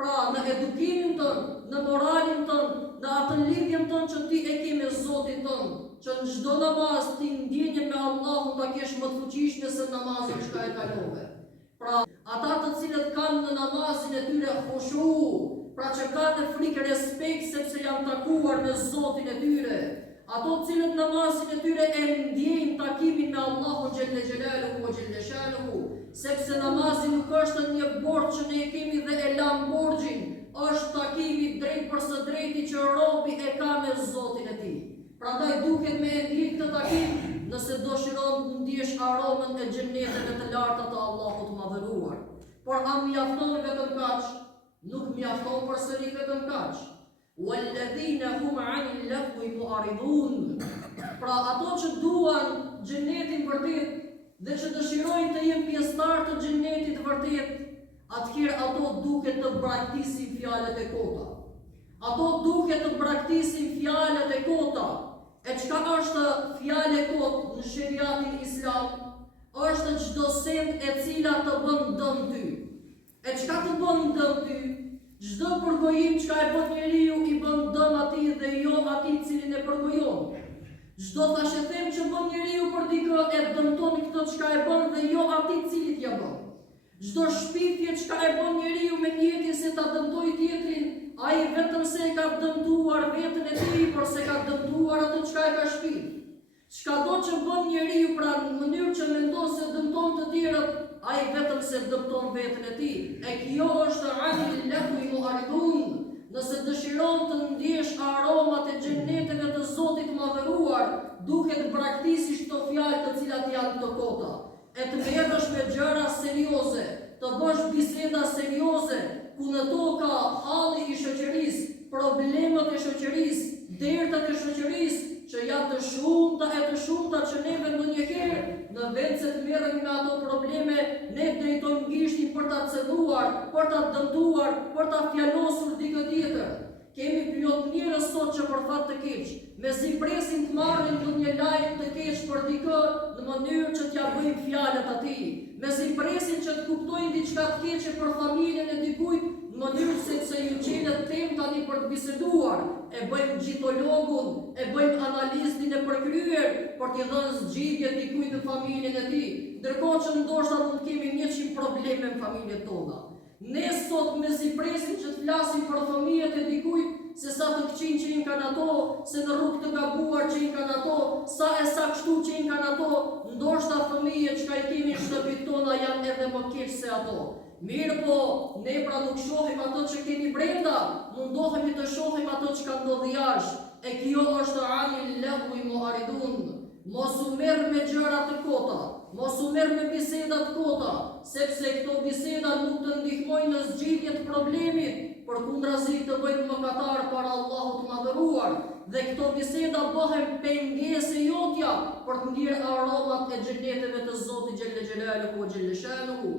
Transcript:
Pra në edukimin tënë, në moralin tënë, në atë lidhjen tënë që ti e ke me Zotin tënë, që në çdo namaz ti ndjenje me Allahun ta kesh më të fuqishme se namazin që ka e kalove. Pra ata të cilët kanë në namazin e tyre khushu, pra që kanë frikë respekt sepse janë takuar me Zotin e tyre, ato cilët namazin e tyre e ndjejnë takimin me Allahun xhelle xhelaluhu o xhelle shanuhu, sepse namazi nuk është një borxh që ne kemi dhe e lam borxhin, është takimi drejt për së drejti që robi e ka me Zotin e tij. Prandaj duhet me e ndjek këtë takim nëse dëshiron të ndjesh aromën e xheneteve të larta të Allahut të madhëruar. Por a mjafton vetëm kaq? Nuk mjafton përsëri vetëm kaq. Walladhina hum 'anil lahwi mu'aridun. Pra ato që duan xhenetin vërtet dhe që dëshirojnë të jenë pjesëtar të xhenetit vërtet, atëherë ato duhet të braktisin fjalët e kota. Ato duhet të braktisin fjalët e kota. E çka është fjalë e kotë në sheriatin islam? Është çdo send e cila të bën dëm ty. E çka të bën dëm ty? Çdo përgojim çka e bën njeriu i bën dëm atij dhe jo atij cilin e përgojon. Çdo thashethem që bën njeriu për dikë e dëmton këtë çka e bën dhe jo atij cilit ja bën. Çdo shpifje çka e bën njeriu me jetin se ta dëmtoj tjetrin, ai vetëm se e ka dëmtuar veten e tij, por se ka dëmtuar atë çka e ka shpif. Çkado që bën njeriu pra në mënyrë që mendon se dëmton të tjerët, ai vetëm se dëmton veten e tij. E kjo është anil lahwi mu'aridun. Nëse dëshiron të ndjesh aromat e xheneteve të Zotit të madhëruar, duhet praktisish këto fjalë të cilat janë të kota. E të merresh me gjëra serioze, të bësh biseda serioze, ku në to ka halli i shoqërisë, problemet e shoqërisë, dertat e shoqërisë, që janë të shumta që neve ndonjëherë në vend se të merremi me ato probleme, ne drejtojmë gishtin për ta ceduar, për ta dëmtuar, për ta fjalosur dikë tjetër. Kemi plot njerëz sot që për fat të keq, mezi presin të marrin ndonjë lajm të keq për dikë në mënyrë që t'ja bëjmë fjalët atij. Mezi presin që të kuptojnë diçka të keqe për familjen e dikujt, në mënyrë se ju qenë tem tani për të biseduar, e bëjmë gjitologun, e bëjmë analistin e përkryer për t'i dhënë zgjidhje dikujt në familjen e tij, ndërkohë që ndoshta mund kemi 100 probleme në familjet tona. Ne sot mezi presim që të flasim për fëmijët e dikujt, se sa të këqin që i kanë ato, se në rrugë të gabuar që i kanë ato, sa kështu që i kanë ato, ndoshta fëmijët që ka i kemi në shtëpit tona janë edhe më keq se ato. Mirë po, ne pra nuk shohim ato që kemi brenda, mundohemi të shohim ato që ka ndodhi jashtë. E kjo është anil lahwi mu'aridun. Mos u merr me gjëra të kota, mos u merr me biseda të kota, sepse këto biseda nuk të ndihmojnë në zgjidhje të problemit, përkundrazi të bëjnë mëkatar para Allahut të madhëruar, dhe këto biseda bëhen pengesë jotja për të ndjerë aromat e xheneteve të Zotit xhelle xhelaluhu o xhelle shanuhu.